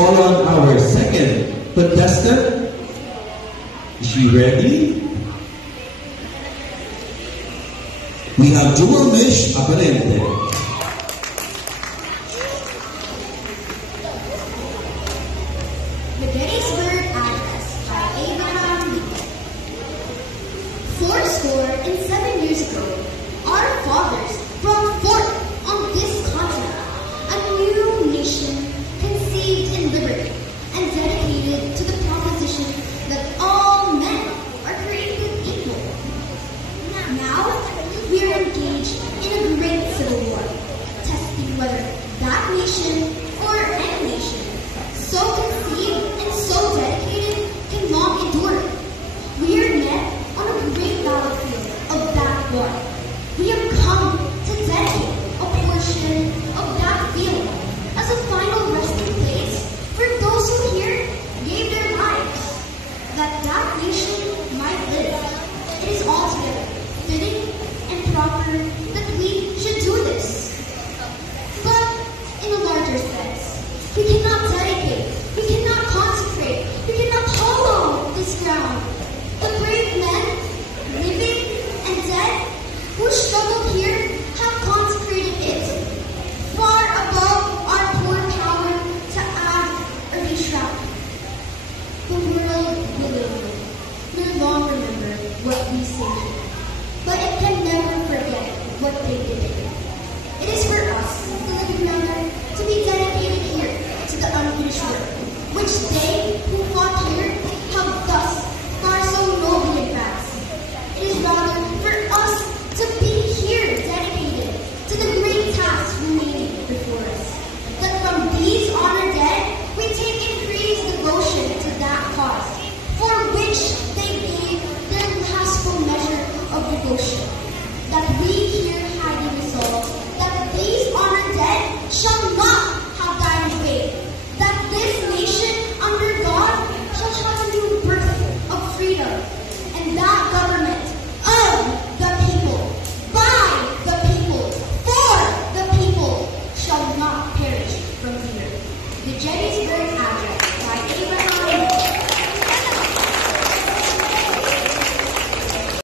Call on our second contestant. Is she ready? We have Jewel Mish Aparente. The Gettysburg Address by Abraham Lincoln. 7 years ago, our fathers brought forth on this continent a new nation conceived in liberty and dedicated to the proposition that all men are created equal. Now, we are engaged in a great civil war, testing whether that nation or any nation so conceived and so dedicated can long endure. We are met on a great battlefield of that war. We have come to dedicate a portion of that field as a final resting place for those who here gave their lives, that that nation might live. It is altogether fitting and proper that we should do this. But in a larger sense, we cannot dedicate, we cannot consecrate, we cannot hollow this ground. The brave men, living and dead, who struggled here have consecrated it, far above our poor power to add or detract. The world will no longer remember what we say here, but it can never forget what they did here. It is for us, the living remember, to be dedicated here to the unfinished work, which they who fought here have thus far so nobly advanced. It is rather for us to be here dedicated to the great task remaining before us, that from these honored dead we take increased devotion to that cause, for which they gave their last full measure of devotion, that we here highly resolve that these honored dead shall not have died in vain, that this nation under God shall have a new birth of freedom, and that government of the people, by the people, for the people, shall not perish from the earth. The Gettysburg